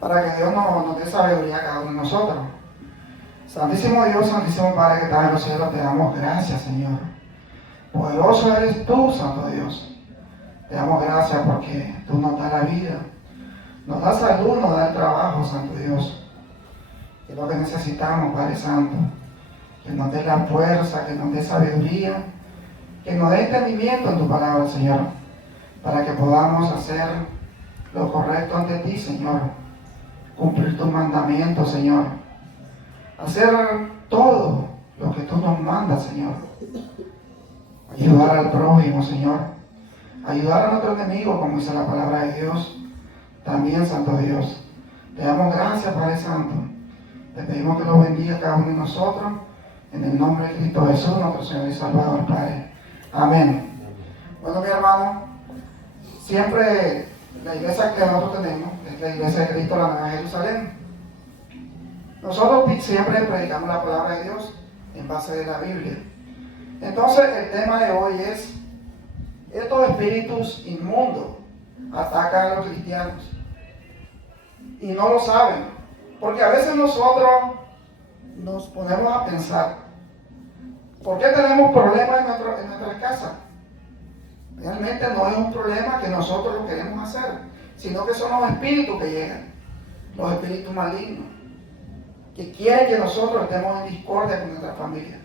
para que Dios nos dé sabiduría a cada uno de nosotros. Santísimo Dios, Santísimo Padre que estás en los cielos, te damos gracias, Señor. Poderoso eres tú, Santo Dios. Te damos gracias porque tú nos das la vida, nos das salud, nos das el trabajo, Santo Dios. Que es lo que necesitamos, Padre Santo. Que nos dé la fuerza, que nos dé sabiduría, que nos dé entendimiento en tu palabra, Señor, para que podamos hacer lo correcto ante ti, Señor. Cumplir tus mandamientos, Señor. Hacer todo lo que tú nos mandas, Señor. Ayudar al prójimo, Señor. Ayudar a nuestro enemigo, como dice la palabra de Dios. También, Santo Dios, te damos gracias, Padre Santo. Te pedimos que lo bendiga cada uno de nosotros. En el nombre de Cristo Jesús, nuestro Señor y Salvador, Padre. Amén. Bueno, mi hermano, siempre la iglesia que nosotros tenemos es la iglesia de Cristo, la Nueva Jerusalén. Nosotros siempre predicamos la palabra de Dios en base de la Biblia. Entonces, el tema de hoy es: estos espíritus inmundos atacan a los cristianos y no lo saben, porque a veces nosotros nos ponemos a pensar, ¿por qué tenemos problemas en nuestra casa? Realmente no es un problema que nosotros lo queremos hacer, sino que son los espíritus que llegan, los espíritus malignos, que quieren que nosotros estemos en discordia con nuestra familia.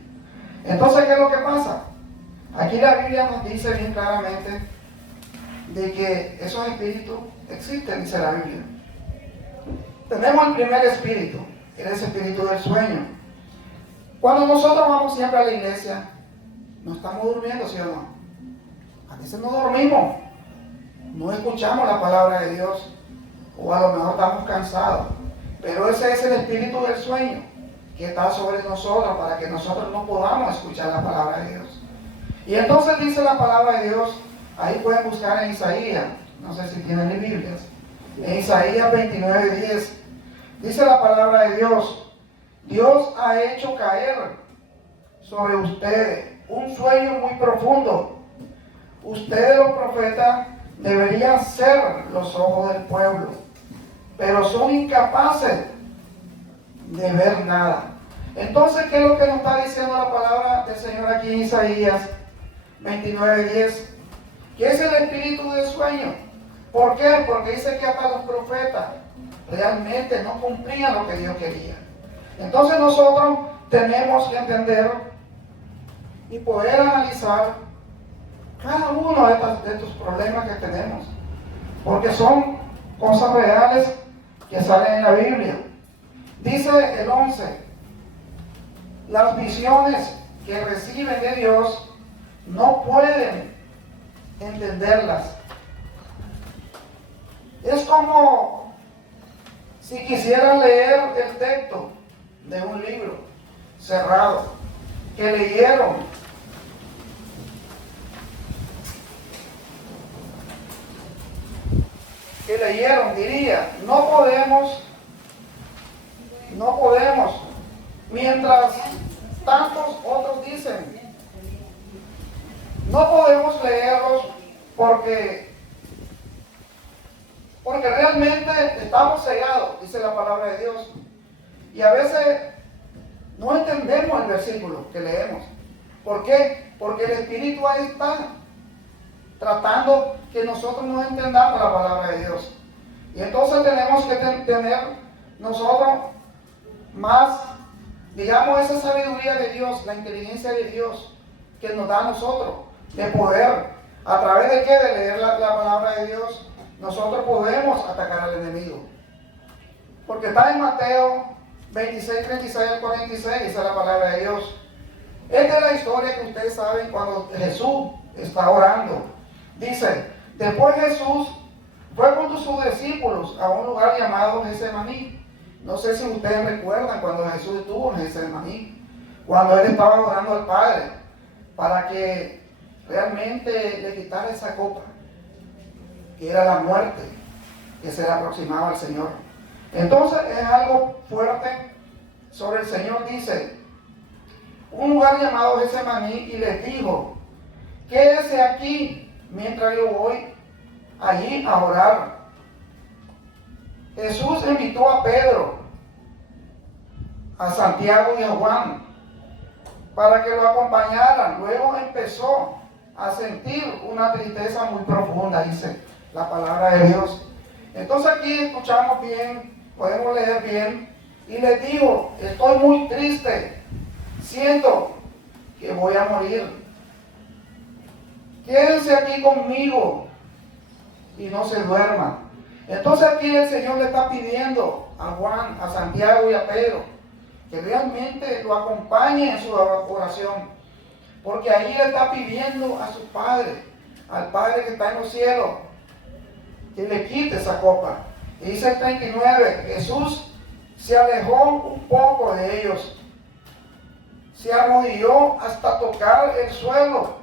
Entonces, ¿qué es lo que pasa? Aquí la Biblia nos dice bien claramente de que esos espíritus existen, dice la Biblia. Tenemos el primer espíritu, que es el espíritu del sueño. Cuando nosotros vamos siempre a la iglesia, no estamos durmiendo, ¿sí o no? A veces no dormimos, no escuchamos la palabra de Dios, o a lo mejor estamos cansados. Pero ese es el espíritu del sueño que está sobre nosotros para que nosotros no podamos escuchar la palabra de Dios. Y entonces dice la palabra de Dios, ahí pueden buscar en Isaías, no sé si tienen Biblias, en Isaías 29:10, dice la palabra de Dios: Dios ha hecho caer sobre ustedes un sueño muy profundo. Ustedes, los profetas, deberían ser los ojos del pueblo, pero son incapaces de ver nada. Entonces, ¿qué es lo que nos está diciendo la palabra del Señor aquí en Isaías 29:10? Que es el espíritu del sueño. ¿Por qué? Porque dice que hasta los profetas realmente no cumplían lo que Dios quería. Entonces nosotros tenemos que entender y poder analizar cada uno de estos problemas que tenemos, porque son cosas reales que salen en la Biblia. Dice el 11: las visiones que reciben de Dios no pueden entenderlas. Es como si quisieran leer el texto de un libro cerrado, que leyeron, diría, no podemos, mientras tantos otros dicen, no podemos leerlos porque realmente estamos cegados, dice la palabra de Dios. Y a veces no entendemos el versículo que leemos. ¿Por qué? Porque el Espíritu ahí está, tratando que nosotros no entendamos la palabra de Dios. Y entonces tenemos que tener nosotros más, digamos, esa sabiduría de Dios, la inteligencia de Dios que nos da a nosotros, de poder, a través de qué, de leer la palabra de Dios, nosotros podemos atacar al enemigo. Porque está en Mateo 26, 36 al 46, dice la palabra de Dios. Esta es la historia que ustedes saben cuando Jesús está orando. Dice: después Jesús fue con sus discípulos a un lugar llamado Getsemaní. No sé si ustedes recuerdan cuando Jesús estuvo en Getsemaní, cuando él estaba orando al Padre para que realmente le quitara esa copa, que era la muerte que se le aproximaba al Señor. Entonces es algo fuerte sobre el Señor. Dice: un lugar llamado Getsemaní, y les dijo: quédese aquí mientras yo voy allí a orar. Jesús invitó a Pedro, a Santiago y a Juan para que lo acompañaran. Luego empezó a sentir una tristeza muy profunda, dice la palabra de Dios. Entonces aquí escuchamos bien, podemos leer bien, y les dijo: estoy muy triste, siento que voy a morir. Quédense aquí conmigo y no se duerman. Entonces aquí el Señor le está pidiendo a Juan, a Santiago y a Pedro que realmente lo acompañe en su oración, porque ahí le está pidiendo a su Padre, al Padre que está en los cielos, que le quite esa copa. Y dice el 39, Jesús se alejó un poco de ellos, se arrodilló hasta tocar el suelo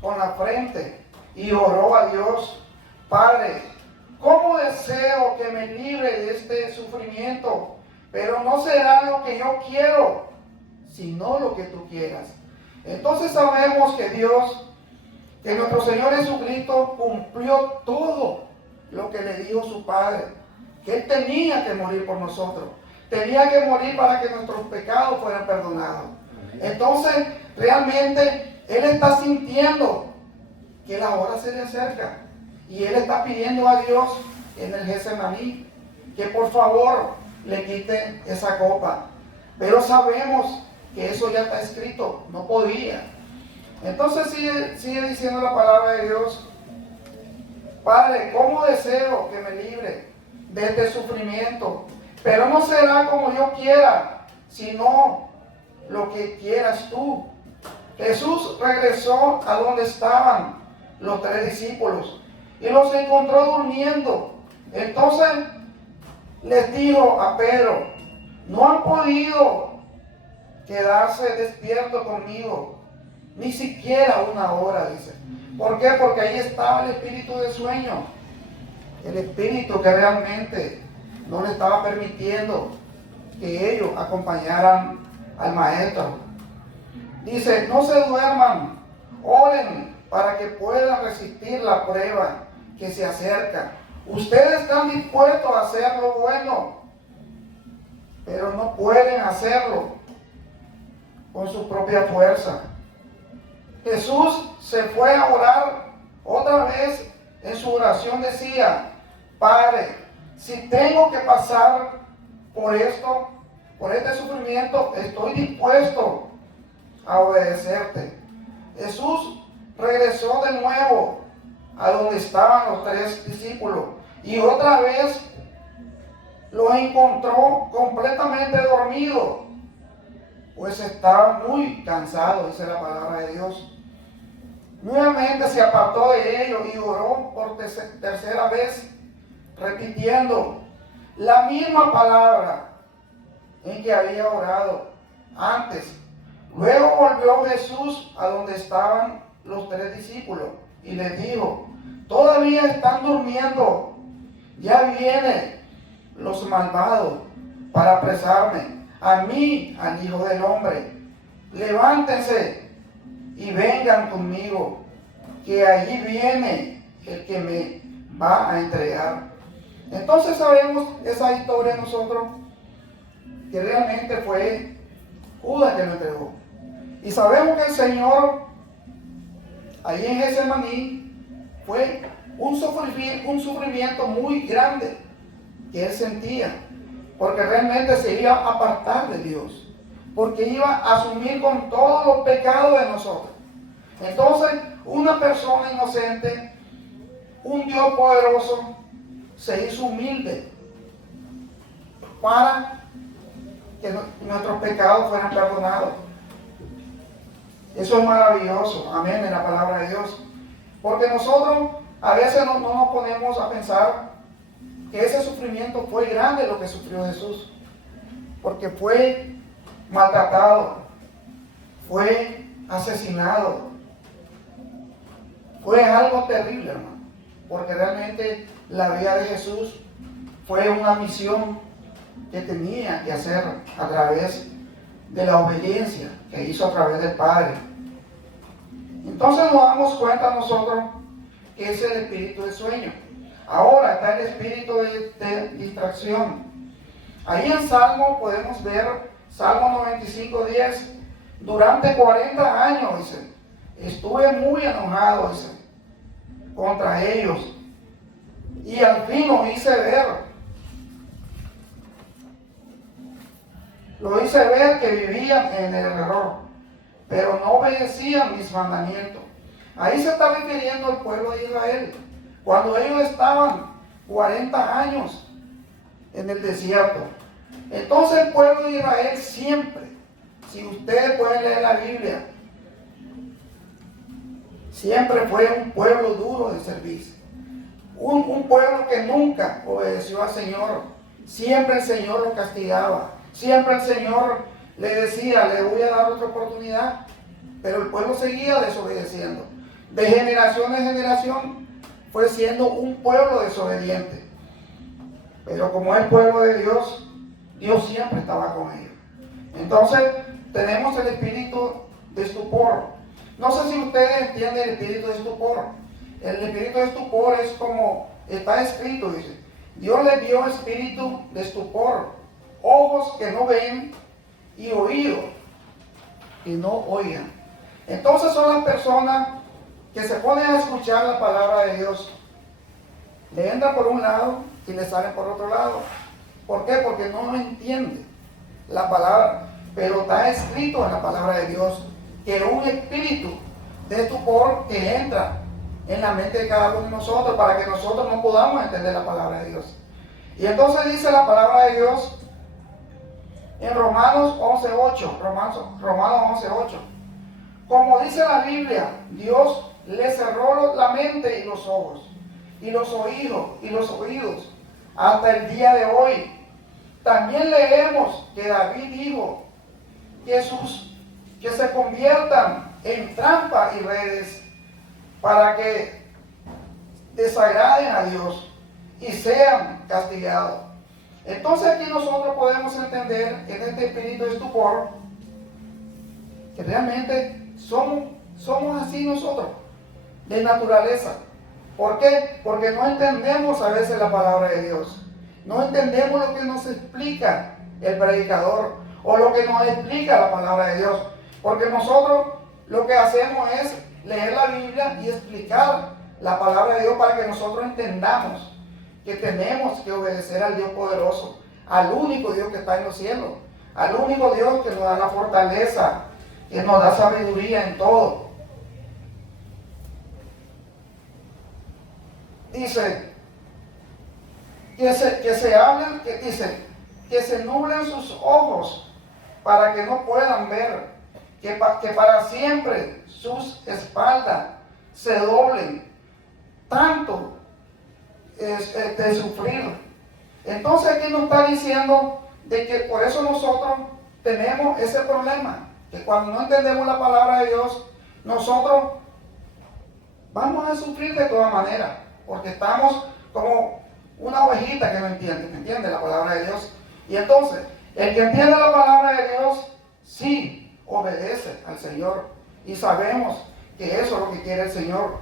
con la frente y oró a Dios: Padre, ¿cómo deseo que me libre de este sufrimiento? Pero no será lo que yo quiero, sino lo que tú quieras. Entonces sabemos que Dios, que nuestro Señor Jesucristo cumplió todo lo que le dijo su Padre, que Él tenía que morir por nosotros, tenía que morir para que nuestros pecados fueran perdonados. Entonces realmente Él está sintiendo que la hora se le acerca, y Él está pidiendo a Dios en el Getsemaní que por favor le quite esa copa. Pero sabemos que eso ya está escrito, no podía. Entonces sigue diciendo la palabra de Dios: Padre, ¿cómo deseo que me libre de este sufrimiento? Pero no será como yo quiera, sino lo que quieras tú. Jesús regresó a donde estaban los 3 discípulos y los encontró durmiendo. Entonces les dijo a Pedro: no han podido quedarse despiertos conmigo, ni siquiera una hora, dice. ¿Por qué? Porque ahí estaba el espíritu de sueño, el espíritu que realmente no le estaba permitiendo que ellos acompañaran al maestro. Dice: no se duerman, oren para que puedan resistir la prueba que se acerca. Ustedes están dispuestos a hacer lo bueno, pero no pueden hacerlo con su propia fuerza. Jesús se fue a orar otra vez. En su oración decía: Padre, si tengo que pasar por esto, por este sufrimiento, estoy dispuesto a obedecerte. Jesús regresó de nuevo a donde estaban los 3 discípulos y otra vez los encontró completamente dormidos, pues estaban muy cansados, dice la palabra de Dios. Nuevamente se apartó de ellos y oró por tercera vez, repitiendo la misma palabra en que había orado antes. Luego volvió Jesús a donde estaban los 3 discípulos y les dijo: todavía están durmiendo, ya vienen los malvados para apresarme, a mí, al Hijo del Hombre. Levántense y vengan conmigo, que allí viene el que me va a entregar. Entonces sabemos esa historia nosotros, que realmente fue Judas que lo entregó. Y sabemos que el Señor, ahí en Getsemaní, fue un sufrimiento muy grande que Él sentía, porque realmente se iba a apartar de Dios, porque iba a asumir con todos los pecados de nosotros. Entonces, una persona inocente, un Dios poderoso, se hizo humilde para que nuestros pecados fueran perdonados. Eso es maravilloso, amén, en la palabra de Dios. Porque nosotros a veces no nos ponemos a pensar que ese sufrimiento fue grande lo que sufrió Jesús, porque fue maltratado, fue asesinado, fue algo terrible, hermano, porque realmente la vida de Jesús fue una misión que tenía que hacer a través de la obediencia que hizo a través del Padre. Entonces nos damos cuenta nosotros que es el espíritu de sueño. Ahora está el espíritu de distracción. Ahí en Salmo podemos ver, Salmo 95:10, durante 40 años, dice, estuve muy enojado, dice, contra ellos, y al fin lo hice ver que vivían en el error, pero no obedecían mis mandamientos. Ahí se está refiriendo al pueblo de Israel, cuando ellos estaban 40 años en el desierto. Entonces el pueblo de Israel siempre, si ustedes pueden leer la Biblia, siempre fue un pueblo duro de servicio. Un pueblo que nunca obedeció al Señor. Siempre el Señor lo castigaba. Siempre el Señor le decía, le voy a dar otra oportunidad. Pero el pueblo seguía desobedeciendo. De generación en generación fue siendo un pueblo desobediente. Pero como es pueblo de Dios, Dios siempre estaba con ellos. Entonces tenemos el espíritu de estupor. No sé si ustedes entienden el espíritu de estupor. El espíritu de estupor es como está escrito, dice, Dios le dio espíritu de estupor, ojos que no ven y oídos que no oigan. Entonces son las personas que se ponen a escuchar la palabra de Dios. Le entran por un lado y le salen por otro lado. ¿Por qué? Porque no lo entiende la palabra. Pero está escrito en la palabra de Dios que un espíritu de estupor que entra en la mente de cada uno de nosotros para que nosotros no podamos entender la palabra de Dios. Y entonces dice la palabra de Dios en Romanos 11:8, Romanos 11:8. Como dice la Biblia, Dios le cerró la mente y los ojos, y los oídos, hasta el día de hoy. También leemos que David dijo que se conviertan en trampas y redes para que desagraden a Dios y sean castigados. Entonces aquí nosotros podemos entender en este espíritu de estupor que realmente somos así nosotros, de naturaleza. ¿Por qué? Porque no entendemos a veces la palabra de Dios. No entendemos lo que nos explica el predicador o lo que nos explica la palabra de Dios. Porque nosotros lo que hacemos es leer la Biblia y explicar la palabra de Dios para que nosotros entendamos que tenemos que obedecer al Dios poderoso, al único Dios que está en los cielos, al único Dios que nos da la fortaleza, que nos da sabiduría en todo. Dice que se nublen sus ojos para que no puedan ver, que para siempre sus espaldas se doblen, tanto de sufrir. Entonces aquí nos está diciendo de que por eso nosotros tenemos ese problema, que cuando no entendemos la palabra de Dios, nosotros vamos a sufrir de todas maneras, porque estamos como una ovejita que no entiende la palabra de Dios. Y entonces, el que entiende la palabra de Dios, sí obedece al Señor. Y sabemos que eso es lo que quiere el Señor.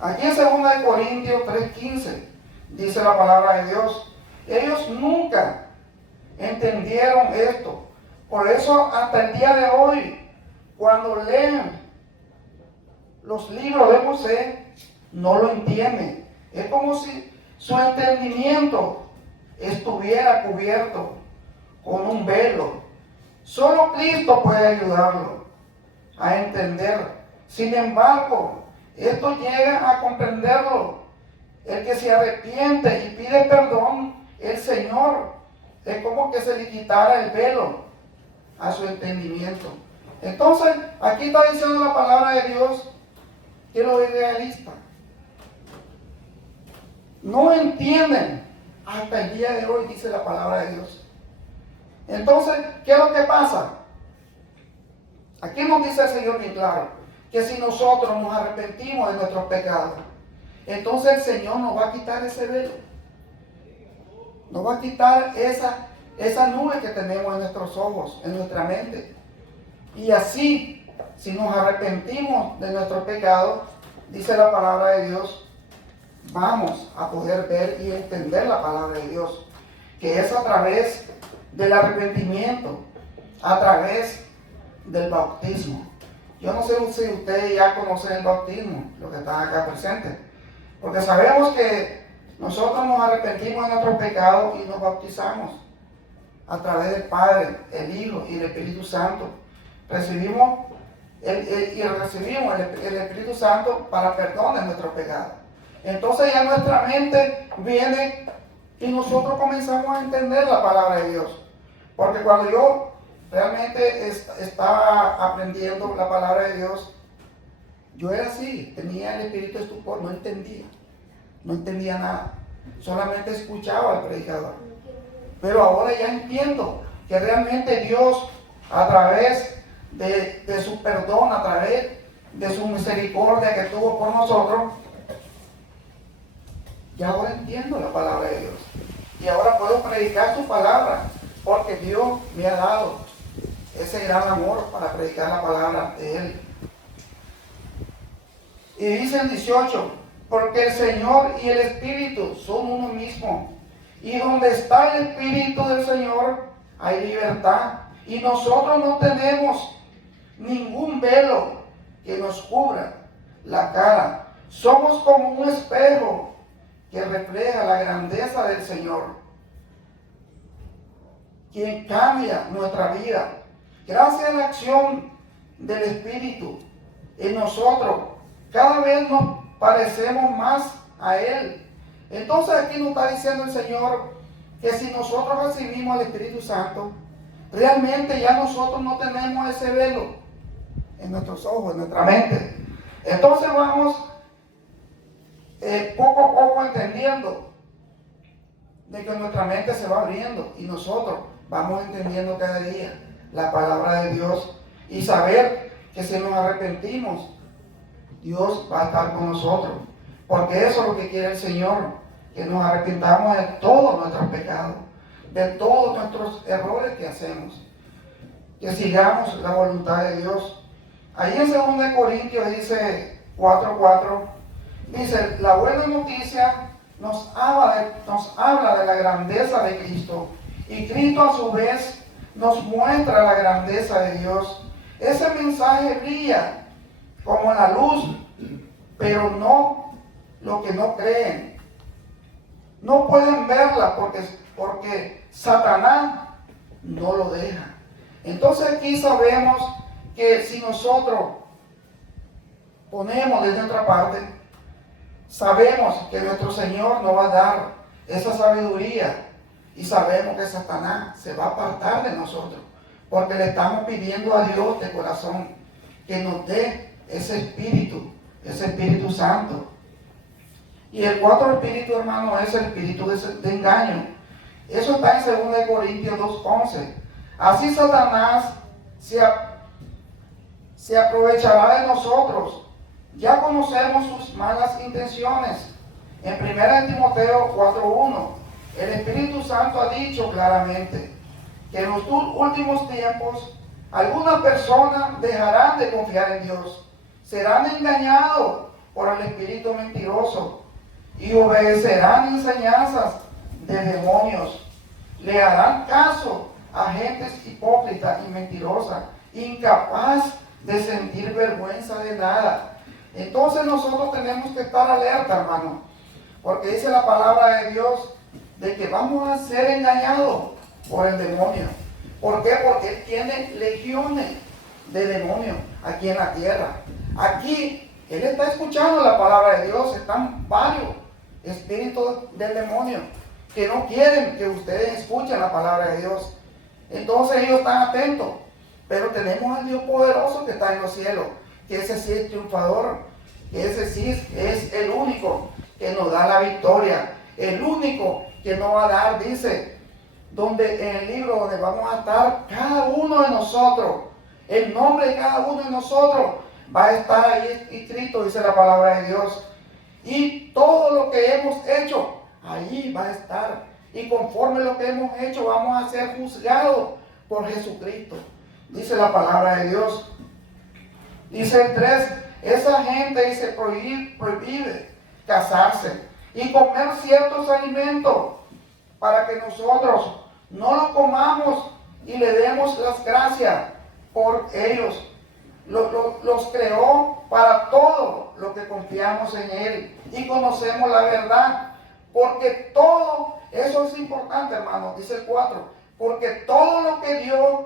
Aquí en 2 Corintios 3:15 dice la palabra de Dios. Ellos nunca entendieron esto. Por eso hasta el día de hoy, cuando leen los libros de Moisés, no lo entienden. Es como si su entendimiento estuviera cubierto con un velo. Solo Cristo puede ayudarlo a entender. Sin embargo, esto llega a comprenderlo. El que se arrepiente y pide perdón, el Señor, es como que se le quitara el velo a su entendimiento. Entonces, aquí está diciendo la palabra de Dios que los israelitas no entienden hasta el día de hoy, dice la palabra de Dios. Entonces, ¿qué es lo que pasa? Aquí nos dice el Señor bien claro, que si nosotros nos arrepentimos de nuestros pecados, entonces el Señor nos va a quitar ese velo. Nos va a quitar esa nube que tenemos en nuestros ojos, en nuestra mente. Y así, si nos arrepentimos de nuestros pecados, dice la palabra de Dios, vamos a poder ver y entender la palabra de Dios, que es a través del arrepentimiento, a través del bautismo. Yo no sé si ustedes ya conocen el bautismo, los que están acá presentes, porque sabemos que nosotros nos arrepentimos de nuestros pecados y nos bautizamos a través del Padre, el Hijo y el Espíritu Santo. Recibimos el Espíritu Santo para perdón de nuestros pecados. Entonces ya nuestra mente viene y nosotros comenzamos a entender la palabra de Dios. Porque cuando yo realmente estaba aprendiendo la palabra de Dios, yo era así, tenía el espíritu de estupor, no entendía nada, solamente escuchaba al predicador. Pero ahora ya entiendo que realmente Dios, a través de su perdón, a través de su misericordia que tuvo por nosotros, ya ahora entiendo la palabra de Dios. Y ahora puedo predicar su palabra, porque Dios me ha dado ese gran amor para predicar la palabra de Él. Y dice el 18, porque el Señor y el Espíritu son uno mismo. Y donde está el Espíritu del Señor, hay libertad. Y nosotros no tenemos ningún velo que nos cubra la cara. Somos como un espejo que refleja la grandeza del Señor, quien cambia nuestra vida. Gracias a la acción del Espíritu en nosotros, cada vez nos parecemos más a Él. Entonces aquí nos está diciendo el Señor que si nosotros recibimos al Espíritu Santo, realmente ya nosotros no tenemos ese velo en nuestros ojos, en nuestra mente. Entonces vamos poco a poco entendiendo de que nuestra mente se va abriendo y nosotros vamos entendiendo cada día la palabra de Dios y saber que si nos arrepentimos, Dios va a estar con nosotros, porque eso es lo que quiere el Señor, que nos arrepentamos de todos nuestros pecados, de todos nuestros errores que hacemos, que sigamos la voluntad de Dios. Ahí en 2 Corintios dice 4:4, dice, la buena noticia nos habla de la grandeza de Cristo, y Cristo a su vez nos muestra la grandeza de Dios. Ese mensaje brilla como la luz, pero no los que no creen. No pueden verla porque Satanás no lo deja. Entonces aquí sabemos que si nosotros ponemos de nuestra parte, sabemos que nuestro Señor nos va a dar esa sabiduría y sabemos que Satanás se va a apartar de nosotros, porque le estamos pidiendo a Dios de corazón que nos dé ese Espíritu Santo. Y el cuarto espíritu, hermano, es el espíritu de engaño. Eso está en 2 Corintios 2:11. Así Satanás se aprovechará de nosotros. Ya conocemos sus malas intenciones. En 1 Timoteo 4:1, el Espíritu Santo ha dicho claramente que en los últimos tiempos algunas personas dejarán de confiar en Dios, serán engañados por el espíritu mentiroso y obedecerán enseñanzas de demonios. Le harán caso a gentes hipócritas y mentirosas, incapaz de sentir vergüenza de nada. Entonces nosotros tenemos que estar alerta, hermano, porque dice la palabra de Dios de que vamos a ser engañados por el demonio. ¿Por qué? Porque él tiene legiones de demonios aquí en la tierra. Aquí él está escuchando la palabra de Dios. Están varios espíritus del demonio que no quieren que ustedes escuchen la palabra de Dios. Entonces ellos están atentos. Pero tenemos al Dios poderoso que está en los cielos, que ese sí es triunfador, que ese sí es el único que nos da la victoria, el único que nos va a dar, dice, donde en el libro donde vamos a estar cada uno de nosotros, el nombre de cada uno de nosotros va a estar ahí escrito, dice la palabra de Dios, y todo lo que hemos hecho ahí va a estar, y conforme lo que hemos hecho vamos a ser juzgados por Jesucristo, dice la palabra de Dios. Dice el 3, esa gente dice prohíbe casarse y comer ciertos alimentos para que nosotros no los comamos y le demos las gracias por ellos. Los creó para todo lo que confiamos en Él y conocemos la verdad. Porque todo, eso es importante, hermano, dice el 4, porque todo lo que Dios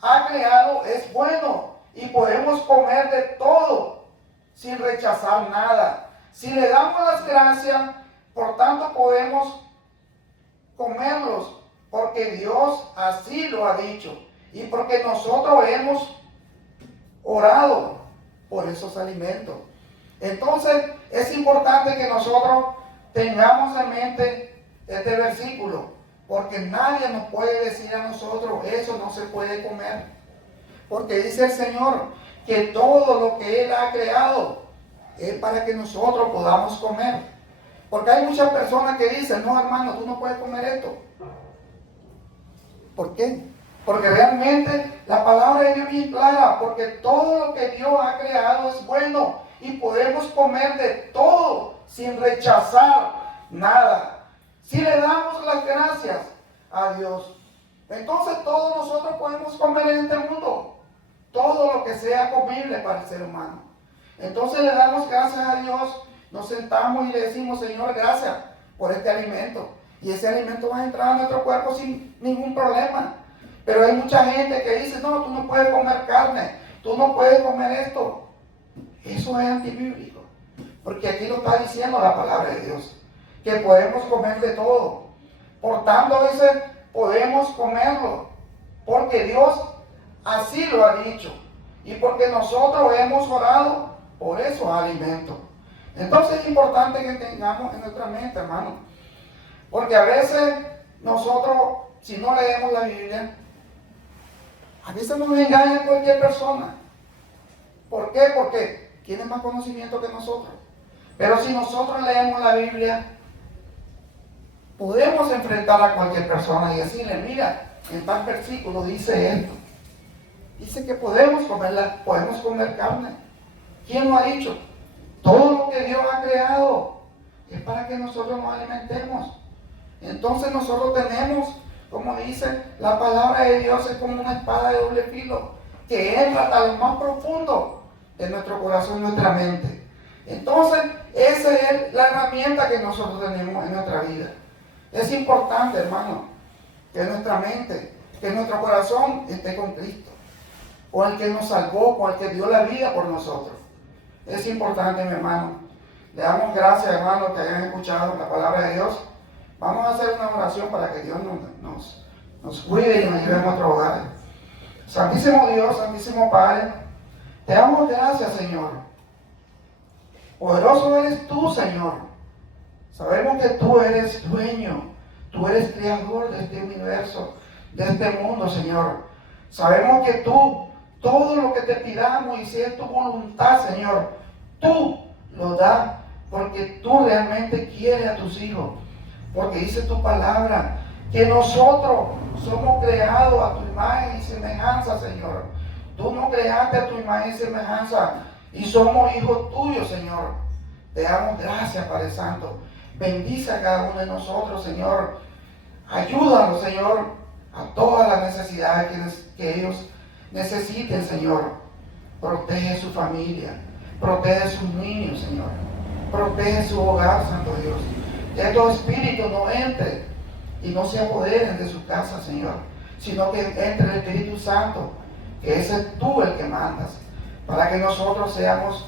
ha creado es bueno y podemos comer de todo sin rechazar nada. Si le damos las gracias, por tanto podemos comerlos, porque Dios así lo ha dicho y porque nosotros hemos orado por esos alimentos. Entonces es importante que nosotros tengamos en mente este versículo, porque nadie nos puede decir a nosotros eso no se puede comer, porque dice el Señor que todo lo que Él ha creado es para que nosotros podamos comer. Porque hay muchas personas que dicen, no hermano, tú no puedes comer esto. ¿Por qué? Porque realmente la palabra de Dios es bien clara, porque todo lo que Dios ha creado es bueno y podemos comer de todo sin rechazar nada. Si le damos las gracias a Dios, entonces todos nosotros podemos comer en este mundo, todo lo que sea comible para el ser humano. Entonces le damos gracias a Dios, nos sentamos y le decimos, Señor, gracias por este alimento. Y ese alimento va a entrar a nuestro cuerpo sin ningún problema. Pero hay mucha gente que dice, no, tú no puedes comer carne, tú no puedes comer esto. Eso es antibíblico, porque aquí lo está diciendo la palabra de Dios, que podemos comer de todo. Por tanto, dice, podemos comerlo, porque Dios así lo ha dicho, y porque nosotros hemos orado por esos alimentos. Entonces es importante que tengamos en nuestra mente, hermano, porque a veces nosotros, si no leemos la Biblia, a veces nos engaña cualquier persona. ¿Por qué? Porque tiene más conocimiento que nosotros. Pero si nosotros leemos la Biblia, podemos enfrentar a cualquier persona y decirle, mira, en tal versículo dice esto. Dice que podemos comer carne. ¿Quién lo ha dicho? Todo lo que Dios ha creado es para que nosotros nos alimentemos. Entonces nosotros tenemos, como dice la palabra de Dios, es como una espada de doble filo que entra hasta lo más profundo de nuestro corazón y nuestra mente. Entonces esa es la herramienta que nosotros tenemos en nuestra vida. Es importante, hermano, que nuestra mente, que nuestro corazón esté con Cristo, con el que nos salvó, con el que dio la vida por nosotros. Es importante, mi hermano. Le damos gracias, hermano, que hayan escuchado la palabra de Dios. Vamos a hacer una oración para que Dios nos cuide y nos lleve a nuestro hogar. Santísimo Dios, Santísimo Padre, te damos gracias, Señor. Poderoso eres tú, Señor. Sabemos que tú eres dueño, tú eres creador de este universo, de este mundo, Señor. Sabemos que tú, todo lo que te pidamos y si es tu voluntad, Señor, tú lo das porque tú realmente quieres a tus hijos. Porque dice tu palabra que nosotros somos creados a tu imagen y semejanza, Señor. Tú nos creaste a tu imagen y semejanza y somos hijos tuyos, Señor. Te damos gracias, Padre Santo. Bendice a cada uno de nosotros, Señor. Ayúdanos, Señor, a todas las necesidades que ellos necesiten, Señor. Protege su familia, protege sus niños, Señor. Protege su hogar, Santo Dios. Que estos espíritus no entren y no se apoderen de su casa, Señor, sino que entre el Espíritu Santo, que ese es tú el que mandas, para que nosotros seamos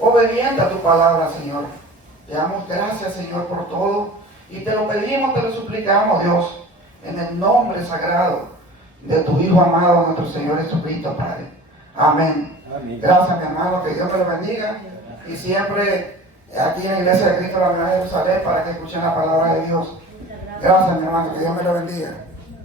obedientes a tu palabra, Señor. Te damos gracias, Señor, por todo, y te lo pedimos, te lo suplicamos, Dios, en el nombre sagrado de tu Hijo amado, nuestro Señor Jesucristo, Padre. Amén. Amén. Gracias, mi hermano, que Dios me lo bendiga, y siempre aquí en la Iglesia de Cristo de la Unidad de Jerusalén para que escuchen la palabra de Dios. Gracias, mi hermano, que Dios me lo bendiga.